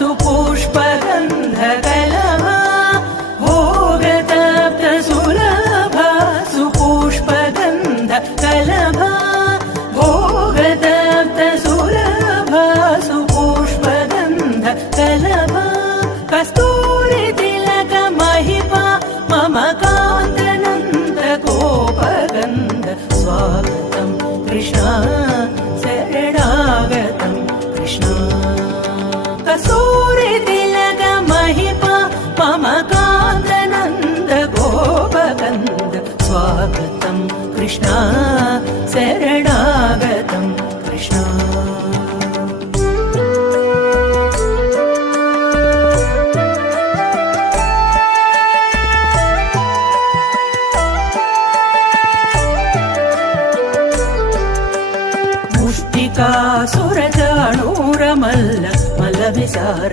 सुपुष्पगन्धकलभा भोगतप्तसुलभा सुपुष्पगन्धकलभा भोगतप्तसुलभा सुपुष्पगन्धकलभा कस्तूरितिलकमहिपा मम कान्तनन्दगोपगन्ध स्वागतं कृष्णा शरणागतं कृष्णा कस्तूरितिलकमहिपा मम कान्तनन्दगोपगन्ध स्वागतं कृष्णा शरणागतं कृष्णा मुष्टिकासुरचाणूरमल्ल मल्लविसार